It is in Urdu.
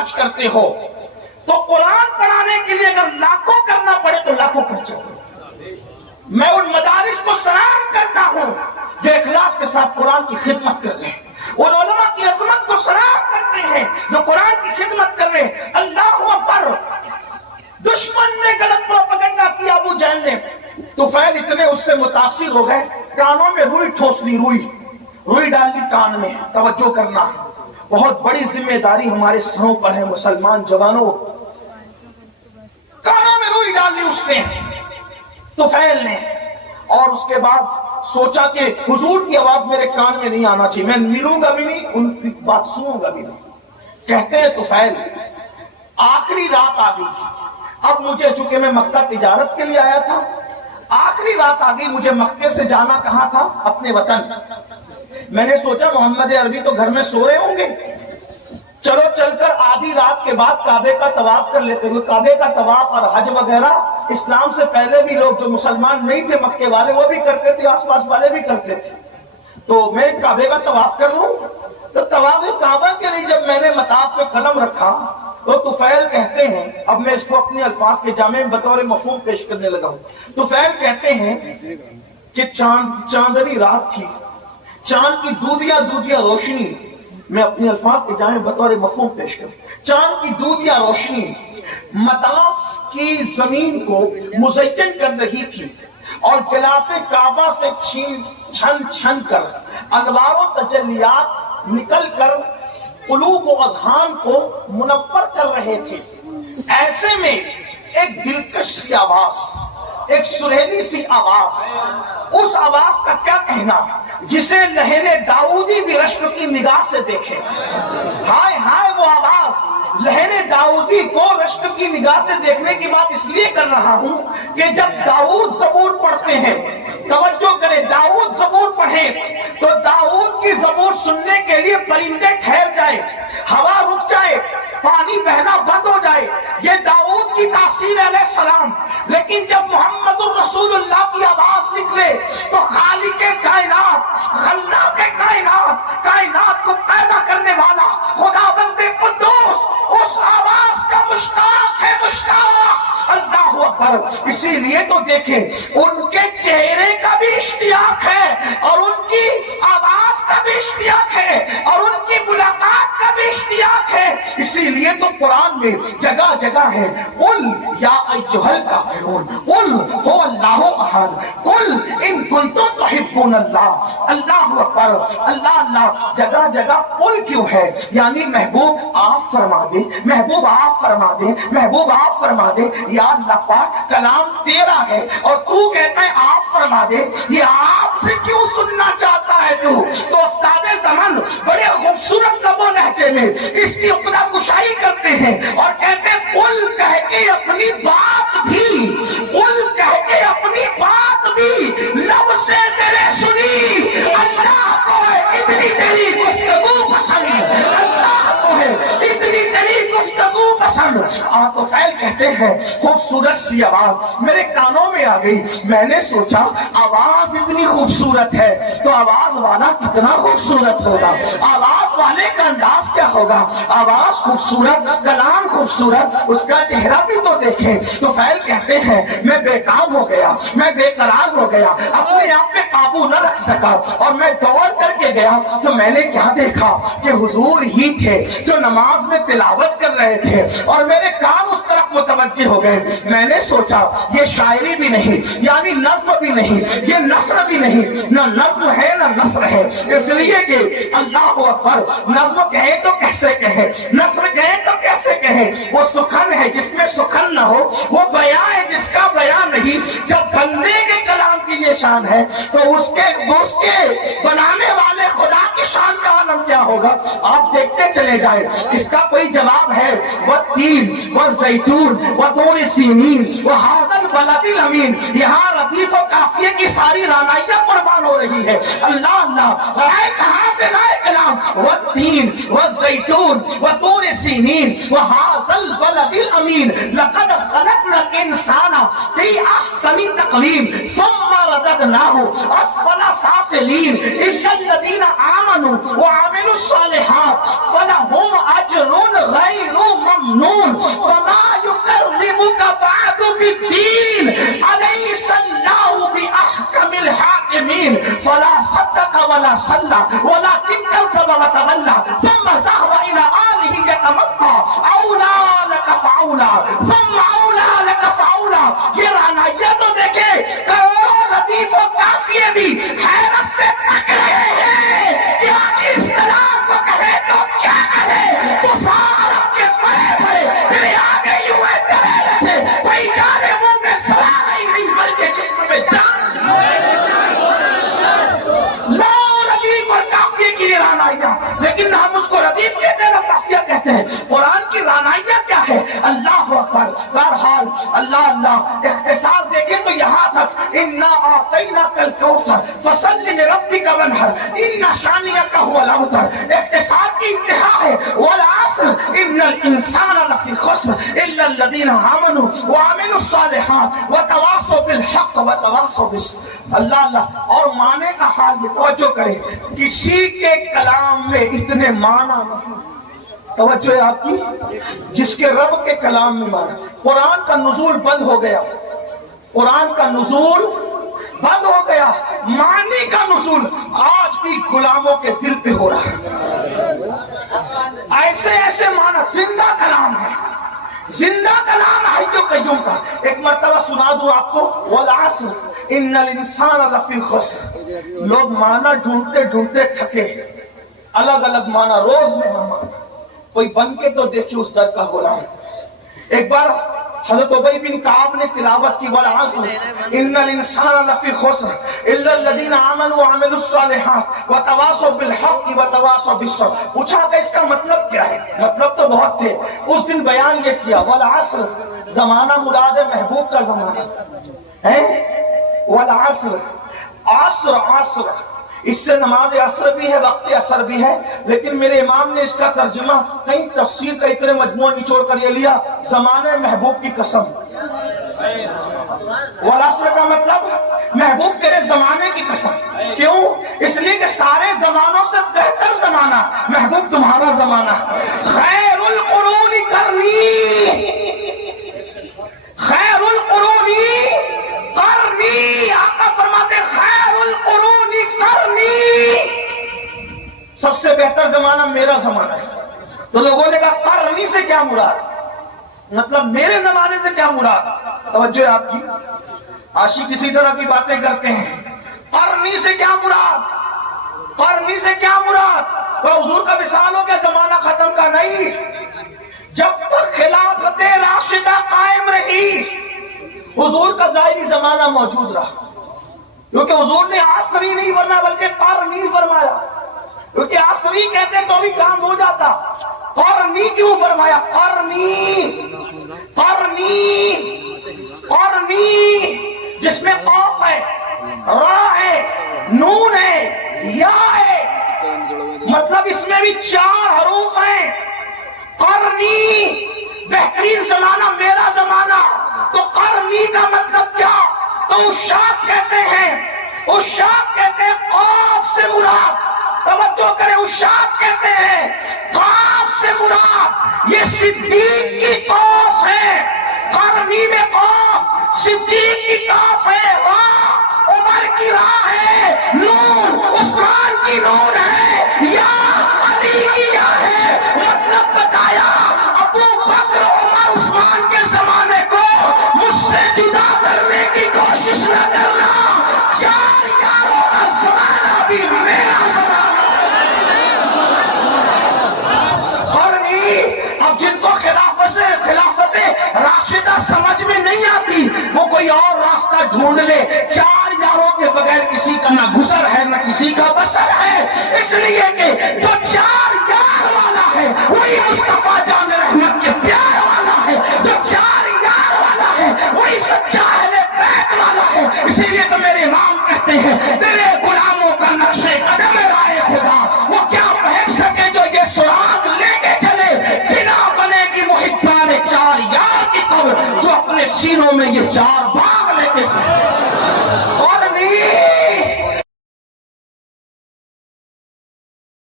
خرچ کرتے ہو تو قرآن پڑھانے کے لیے اگر لاکھوں کرنا پڑے تو لاکھوں خرچ کرو۔ میں ان مدارس کو سلام کرتا ہوں جو اخلاص کے ساتھ قرآن کی خدمت کر رہے ہیں، ان علماء کی عظمت کو سلام کرتے ہیں جو قرآن کی خدمت کر رہے ہیں۔ اللہ اکبر! دشمن نے غلط پروپیگنڈا کیا، ابو جہل نے، طفیل اتنے اس سے متاثر ہو گئے، کانوں میں روئی ٹھوس لی، روئی ڈال لی کان میں۔ توجہ کرنا، بہت بڑی ذمہ داری ہمارے سروں پر ہے مسلمان جوانوں۔ کانوں میں روئی ڈال لی اس نے، طفیل نے، اور اس کے بعد سوچا کہ حضور کی آواز میرے کان میں نہیں آنا چاہیے، میں ملوں گا بھی نہیں، ان کی بات سنوں گا بھی نہیں۔ کہتے ہیں طفیل آخری رات آ گئی، اب مجھے، چونکہ میں مکہ تجارت کے لیے آیا تھا، آخری رات آ گئی، مجھے مکے سے جانا کہاں تھا؟ اپنے وطن۔ میں نے سوچا محمد عربی تو گھر میں سو رہے ہوں گے، چلو چل کر آدھی رات کے بعد کعبے کا طواف کر لیتے ہوئے۔ کعبے کا طواف اور حج وغیرہ اسلام سے پہلے بھی لوگ جو مسلمان نہیں تھے مکے والے وہ بھی کرتے تھے، آس پاس والے بھی کرتے تھے، تو میں کعبے کا طواف کر لوں۔ تو طواف کعبہ کے لیے جب میں نے مطاف پہ قدم رکھا تو طفیل کہتے ہیں، اب میں اس کو اپنے الفاظ کے جامع بطور مفہوم پیش کرنے لگا ہوں۔ طفیل کہتے ہیں کہ چاندنی رات تھی، چاند کی دودیا روشنی، میں اپنے الفاظ کے جامع بطور مفہوم پیش کروں، چاند کی دودیا روشنی مطاف کی زمین کو مزین کر رہی تھی، اور غلاف کعبہ سے چھن چھن کر انوار و تجلیات نکل کر قلوب و اذہان کو منور کر رہے تھے۔ ایسے میں ایک دلکش سی آواز، ایک سریلی سی آواز، اس آواز کا کیا کہنا جسے لہن داؤدی بھی رشک کی نگاہ سے دیکھے۔ ہائے ہائے وہ آواز، لہن داؤدی کو رشک کی نگاہ سے دیکھنے کی بات اس لیے کر رہا ہوں کہ جب داؤد زبور پڑھتے ہیں، توجہ کریں، داؤد زبور پڑھیں تو داؤد کی زبور سننے کے لیے پرندے ٹھہر جائے، ہوا رک جائے، پانی بہنا بند ہو جائے، یہ داؤد کی تاثیر علیہ السلام۔ لیکن جب محمد الرسول اللہ کی آواز نکلے تو خالق کائنات، خلاق کائنات، کائنات کو پیدا کرنے والا خداوند قدوس اس آواز کا مشتاق ہے، مشتاق۔ اللہ اکبر! اسی لیے تو دیکھیں ان کے چہرے کا بھی اشتیاق ہے، اور ان کی آواز کا بھی اشتیاق ہے، اور ان کی ملاقات کا بھی اشتیاق ہے۔ اسی لیے تو قرآن میں جگہ جگہ ہے، قل یا ایھا الکافرون قل هو اللہ احد قل ان کنتم تحبون اللہ۔ اللہ اکبر! اللہ اللہ! جگہ جگہ قل کیوں ہے؟ یعنی محبوب آپ فرما دے، محبوب آپ فرما دے، محبوب آپ فرما دے۔ یا اللہ پاک کلام تیرا ہے اور تو کہتا ہے آپ فرما دے، یہ آپ سے کیوں سننا چاہتا ہے تو استاد زمان بڑے خوبصورت لب و لہجے میں اس کی عقدہ کشائی کرتے ہیں اور کہتے ہیں قل کہہ کے اپنی بات بھی، قل کہہ کے اپنی بات بھی لب سے تیرے سنی۔ اللہ کو ہے اتنی تیری گفتگو پسند، اللہ کو ہے اتنی تیری گفتگو پسند۔ طفیل کہتے ہیں خوبصورت سی آواز میرے کانوں میں آ گئی، میں نے سوچا آواز اتنی خوبصورت ہے تو آواز والا کتنا خوبصورت ہوگا، آواز والے کا انداز کیا ہوگا۔ آواز خوبصورت، کلام خوبصورت، اس کا چہرہ بھی تو دیکھیں۔ طفیل کہتے ہیں میں بے کام ہو گیا، میں بے قرار ہو گیا، اپنے آپ پہ قابو نہ رکھ سکا، اور میں دوڑ کر کے گیا تو میں نے کیا دیکھا کہ حضور ہی تھے جو نماز میں تلاوت کر رہے تھے، اور میرے کان اس طرف متوجہ ہو گئے۔ میں نے سوچا یہ شاعری بھی نہیں، یعنی نظم بھی نہیں، یہ نثر بھی نہیں، نہ نظم ہے نہ نثر ہے، اس لیے کہ اللہ اکبر! نظم کہیں تو کیسے کہیں، نثر کہیں تو کیسے کہیں؟ وہ سخن ہے جس میں سخن نہ ہو، وہ بیان ہے جس کا بیان نہیں۔ جب بندے کے کلام کی یہ شان ہے تو اس کے بنانے والے خدا کی شان کا عالم کیا ہوگا؟ آپ دیکھتے چلے جائیں، اس کا کوئی جواب ہے۔ والتین والزیتون وطور سینین وہذا البلد الامین۔ یہاں ردیف و قافیے کی ساری رانائیاں قربان ہو رہی ہے۔ اللہ اللہ! رائے کہاں سے رائے کلام؟ والتین والزیتون وطور سینین وہذا البلد الامین لقد خلقنا الانسان فی احسن تقویم ثم رددناه اسفل سافلین الا الذین آمنوا وعملوا الصالحات فلهم اجر غیر ممنون فما يكذبك بعد بالدين أليس الله بأحكم الحاكمين فلا صدق ولا صلى ولكن كذب وتولى ثم ذهب إلى آله يتمطى أولى لك فأولى ثم أولى لك فأولى. یہ رعنائیت تو دیکھے کروڑوں ردیف و کافیے بھی حیرت سے تک رہے ہیں کہ آگے اس کلام کو کہے تو کیا کہے. وہ سارا کے بڑے بڑے میرے آگے یوں ہے دلیل سے کوئی جانے منہ میں سوال نہیں بلکہ جسم میں جان. لا ردیف اور کافیے کی رعنائیاں، لیکن ہم اس کو ردیف کہتے ہیں نہ کافیہ کہتے ہیں. قرآن کی رعنائیاں کیا ہے؟ اللہ اکبر. بہرحال اللہ اللہ اختصار دیکھیں تو یہاں تک انا اعطیناک الکوثر فصل لربک وانحر ان شانئک هو الابتر. اختصار کی انتہا ہے والعصر ان الانسان لفی خسر الا الذین آمنوا وعملوا الصالحات وتواصوا بالحق وتواصوا بالصبر. اللہ اللہ. اور معنی کا حال یہ توجہ کرے، کسی کے کلام میں اتنے معنی نہیں. توجہ ہے آپ کی، جس کے رب کے کلام میں مانا. قرآن کا نزول بند ہو گیا، قرآن کا نزول بند ہو گیا، معنی کا نزول آج بھی غلاموں کے دل پہ ہو رہا ہے. ایسے ایسے معنی، زندہ کلام ہے، زندہ کلام حی و قیوم کا. ایک مرتبہ سنا دوں آپ کو، والعصر ان الانسان لفی خسر. لوگ معنی ڈھونڈتے ڈھونڈتے تھکے، الگ الگ معنی، روز میں ہم کوئی بن کے تو دیکھیں اس در کا غلام. ایک بار حضرت ابی بن کعب نے تلاوت کی والعصر ان الانسان لفی خسر الا الذین آمنوا وعملوا الصالحات وتواصوا بالحق وتواصوا بالصبر. پوچھا کہ اس کا مطلب کیا ہے؟ مطلب تو بہت تھے. اس دن بیان یہ کیا والعصر، زمانہ مراد ہے محبوب کا زمانہ ہے. والعصر، عصر عصر، اس سے نماز عصر بھی ہے، وقت عصر بھی ہے، لیکن میرے امام نے اس کا ترجمہ کئی تفسیر کا اتنے مجموعہ نچوڑ کر یہ لیا، زمانے محبوب کی قسم. والعصر کا مطلب محبوب تیرے زمانے کی قسم. کیوں؟ اس لیے کہ سارے زمانوں سے بہتر زمانہ محبوب تمہارا زمانہ. خیر القرون کرنی، خیر القرون کرنی. آقا فرماتے خیر القرون کرنی، سب سے بہتر زمانہ میرا زمانہ ہے. تو لوگوں نے کہا کرنی سے کیا مراد؟ مطلب میرے زمانے سے کیا مراد؟ توجہ آپ کی، عاشق کسی طرح کی باتیں کرتے ہیں. کرنی سے کیا مراد؟ کرنی سے کیا مراد؟ وہ حضور کا وصال ہو گیا، زمانہ ختم کا نہیں. جب تک خلافت راشدہ قائم رہی حضور کا ظاہری زمانہ موجود رہا، کیونکہ حضور نے عصری نہیں ورنہ بلکہ قرنی فرمایا. کیونکہ عصری کہتے تو بھی کام ہو جاتا، قرنی کیوں فرمایا؟ قرنی قرنی قرنی، جس میں قاف ہے، را ہے، نون ہے، یا ہے، مطلب اس میں بھی 4 حروف ہیں. قرنی، بہترین زمانہ میرا زمانہ. تو قرنی کا مطلب کیا؟ تو عشاق کہتے ہیں، عشاق کہتے ہیں قاف سے مراد. توجہ کریں، عشاق کہتے ہیں قاف سے مراد یہ صدیق کی قاف ہے. قرنی میں قاف، صدیق کی قاف ہے، راہ عمر کی راہ ہے، نون عثمان کی نون ہے، یا علی کی یا ہے. مطلب بتایا ابو بکر عمر عثمان کے زمانے کو مجھ سے جدا کرنے کی کوشش نہ کرنا. 4 یاروں کا زمانہ بھی میرا زمانہ. اب جن کو خلافت راشدہ سمجھ میں نہیں آتی وہ کوئی اور راستہ ڈھونڈ لے. 4 یاروں کے بغیر کسی کا نہ گزر ہے نہ کسی کا بسر ہے، اس لیے کہ جو 4